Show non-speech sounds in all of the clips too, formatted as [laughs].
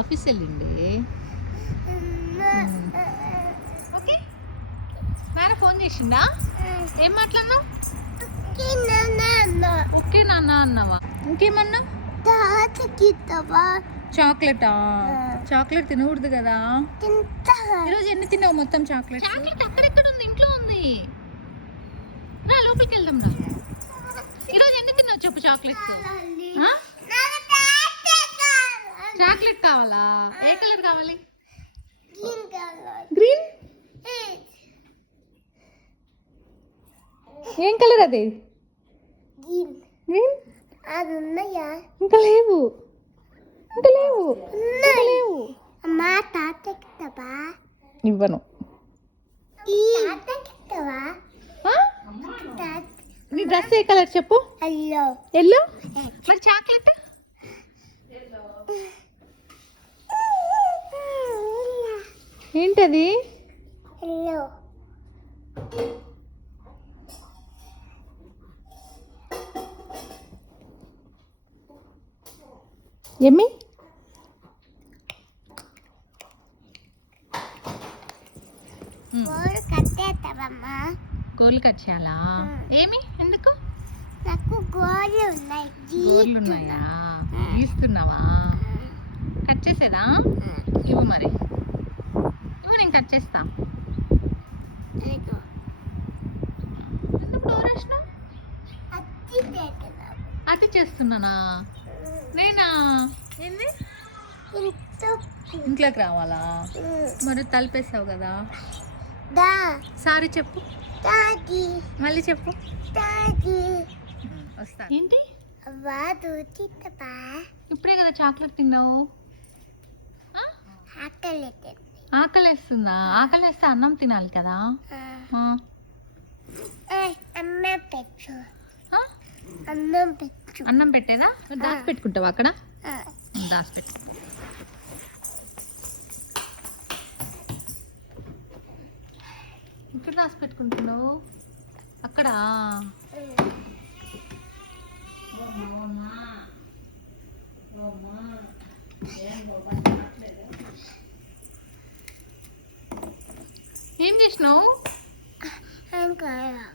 Office వెళ్ళిండే. Okay. నాన్న phone చేసిందా ఏం మాట్లాడినా ఓకే నాన్న అన్నావా? ఇంకేమన్నా? చాక్లెటా? చాక్లెట్ తినకూడదు కదా. ఈరోజు ఎన్ని తిన్నావు మొత్తం చాక్లెట్ చాక్లెట్ అక్కడెక్కడ ఉంది ఇంట్లో ఉంది. రా లోపలికి వెళ్దాం రా. ఈరోజు ఎన్ని తిన్నావు చెప్పు చాక్లెట్స్? చాక్లెట్ కావాలా? ఏ కలర్ కావాలి? గ్రీన్ ఏం కలర్ అది? గ్రీన్ అది ఉన్నాయా ఇంకా లేవు. ఇంకా లేవు. ఇంకా లేవు. అమ్మా తాతకిస్తావా ఇవ్వను. తాతకిస్తావా ఆ? తాత నీ డ్రెస్ ఏ కలర్ చెప్పు? అయ్యో ఎల్లో మరి చాక్లెట్? ఏంటది? ఎమ్మి గోరు కట్టేస్తావమ్మా గోల్ కట్ చేయాలా? ఆ. ఏమి? ఎందుకు? నాకు గోళ్ళు ఉన్నాయి. గోర్లు ఉన్నాయా గీస్తున్నావా? కట్ చేసేదా? ఇవ్వు మరి. ఇవ్వు నేను కట్ చేస్తా. ఇదిగో. ఎందుకు డోర్ వేసినావు? అత్తి పెట్టినావు. అతి చేస్తున్నానా? నేనా? ఏంది? ఇంట్లోకి రావాలా. మరి తలిపేసావు కదా? సారీ చెప్పు. మళ్ళీ చెప్పు. వస్తా. ఏంటి? ఇప్పుడే కదా చాక్లెట్ తిన్నావు. ఆ? ఆకలి ఆకలేస్తుందా? ఆకలేస్తే అన్నం తినాలి కదా. అన్నం పెట్టు? అన్నం పెట్టు. అన్నం పెట్టేదా? దాచి పెట్టుకుంటావా అక్కడ? దాచి పెట్టు. ఇక్కడ దాచి పెట్టుకుంటున్నావు? అక్కడ. ఏం చేసినావు?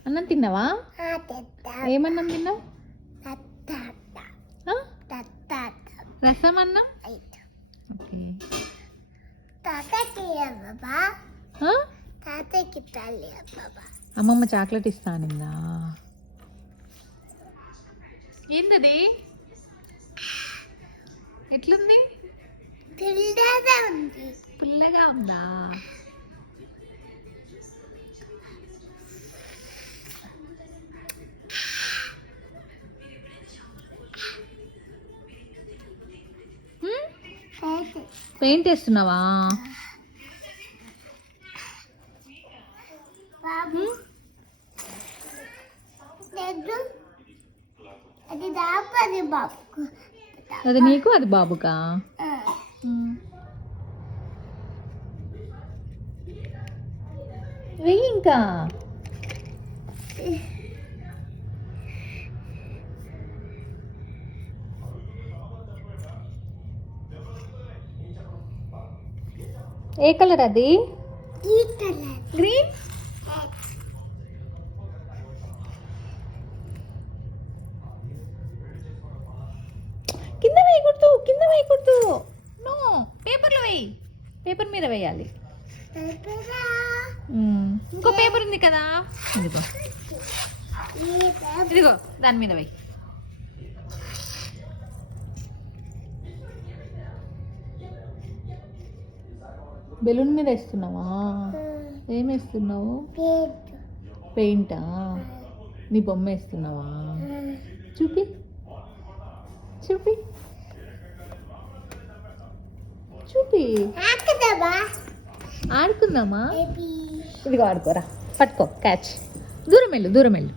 అన్నం తిన్నావా? ఏమన్నం తిన్నావు? రసం అన్నం అమ్మమ్మ చాక్లెట్ ఇస్తానిందా ఏందది? ఎట్లుంది? పిల్లగా ఉంది? పెయింట్ వేస్తున్నావా? అది నీకు అది బాబుకా. వెయ్యి ఇంకా. ఏ కలర్ అది? గ్రీన్? కింద వేయకూడదు కింద వేయకూడదు. నో పేపర్లో వేయి. పేపర్ మీద వేయాలి. ఇంకో పేపర్ ఉంది కదా. ఇదిగో. ఇదిగో దాని మీద వేయి. బెలూన్ మీద వేస్తున్నావా? ఏం వేస్తున్నావు? పెయింటా. నీ బొమ్మ వేస్తున్నావా? చూపి. చూపి. చూపి. ఆడుకుందామా? ఇదిగో ఆడుకోరా. పట్టుకో క్యాచ్ దూరం వెళ్ళు దూరం వెళ్ళు.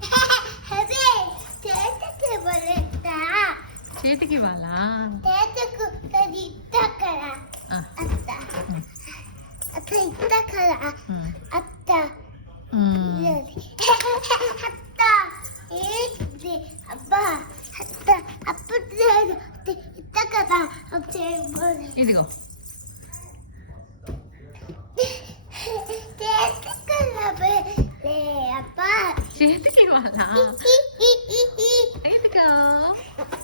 [laughs] చేతకి బలెత్తా 카라 아, 음. 아따 음. 예. [laughs] 아따 이렇게 아빠 아따 네, 아빠 이따가 나 어제 이리고 네 아빠. 씨, 해뜨기가 많아. 이이이이이. 해뜨거.